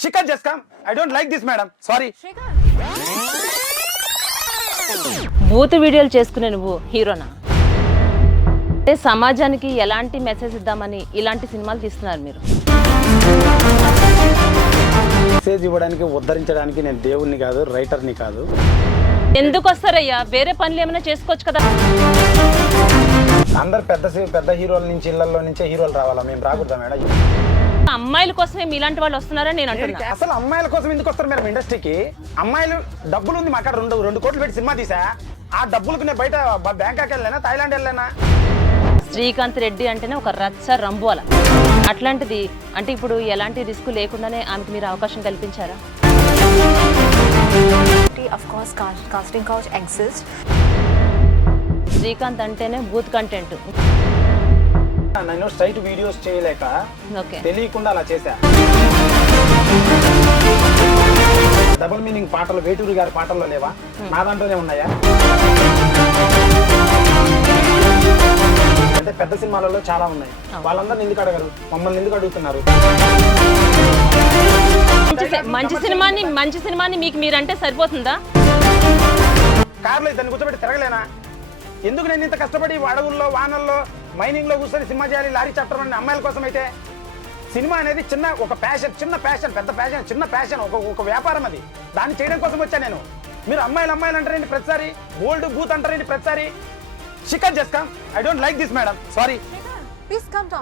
Shikha, just come. I don't like this, madam. Sorry. Booth వీడియోలు చేసుకునే నువ్వు హీరోనా? అంటే సమాజానికి ఎలాంటి మెసేజ్ ఇద్దామని ఇలాంటి సినిమాలు తీస్తున్నారు మీరు? మెసేజ్ ఇవ్వడానికి ఉద్ధరించడానికి నేను దేవుణ్ణి కాదు, రైటర్ని కాదు. ఎందుకు వస్తారయ్యా? వేరే పనులు ఏమైనా చేసుకోవచ్చు కదా. అందరు పెద్ద హీరోల నుంచి ఇళ్లలో నుంచే హీరోలు రావాలా? మేము రాకూడదా మేడం? అమ్మాయిల కోసమే మీలాంటి వాళ్ళు వస్తున్నారని నేను అంటున్నా. అసలు అమ్మాయిల కోసం ఎందుకు వస్తారు మేడం ఇండస్ట్రీకి? అమ్మాయిలు డబ్బులు ఉంది మా కాడ, రెండు కోట్లు పెట్టి సినిమా తీసా. ఆ డబ్బులకు నేను బయట బ్యాంకాక్ వెళ్ళానా, థాయిలాండ్ వెళ్ళానా? శ్రీకాంత్ రెడ్డి అంటేనే ఒక రచ్చ రంబు అలా. అట్లాంటిది అంటే ఇప్పుడు ఎలాంటి రిస్క్ లేకుండానే ఆమెకు మీరు అవకాశం కల్పించారా? Of course, casting couch exists. Srikanth అంటేనే బూత్ కంటెంట్. నేను స్ట్రైట్ వీడియోస్ చేయలేక ఓకే, తెలియకుండా అలా చేశా. డబుల్ మీనింగ్ పాటలు వేటూరి గారి పాటల్లో లేవా? నా దాంట్లోనే ఉన్నాయా? అంటే పెద్ద సినిమాలలో చాలా ఉన్నాయి. వాళ్ళందరిని ఎందుకు అడగరు? మమ్మల్ని ఎందుకు అడుగుతున్నారు? మంచి సినిమాని మీకు మీరంటే సరిపోతుందా? కార్లో దాన్ని కూర్చోబెట్టి తిరగలేనా? ఎందుకు నేను ఇంత కష్టపడి అడవుల్లో, వానల్లో, మైనింగ్ లో కూర్చొని సినిమా చేయాలి, లారీ చాప్టర్ అనే అమ్మాయిల కోసం అయితే? సినిమా అనేది ఒక ప్యాషన్, చిన్న ప్యాషన్, పెద్ద ప్యాషన్, చిన్న ప్యాషన్, ఒక వ్యాపారం. అది దాన్ని చేయడం కోసం వచ్చా నేను. మీరు అమ్మాయిలు అంటారేంటి ప్రతిసారి? ఓల్డ్ బూత్ అంటారేంటి ప్రతిసారి? Shikha, just come. I don't like this, madam. Sorry. Please come down.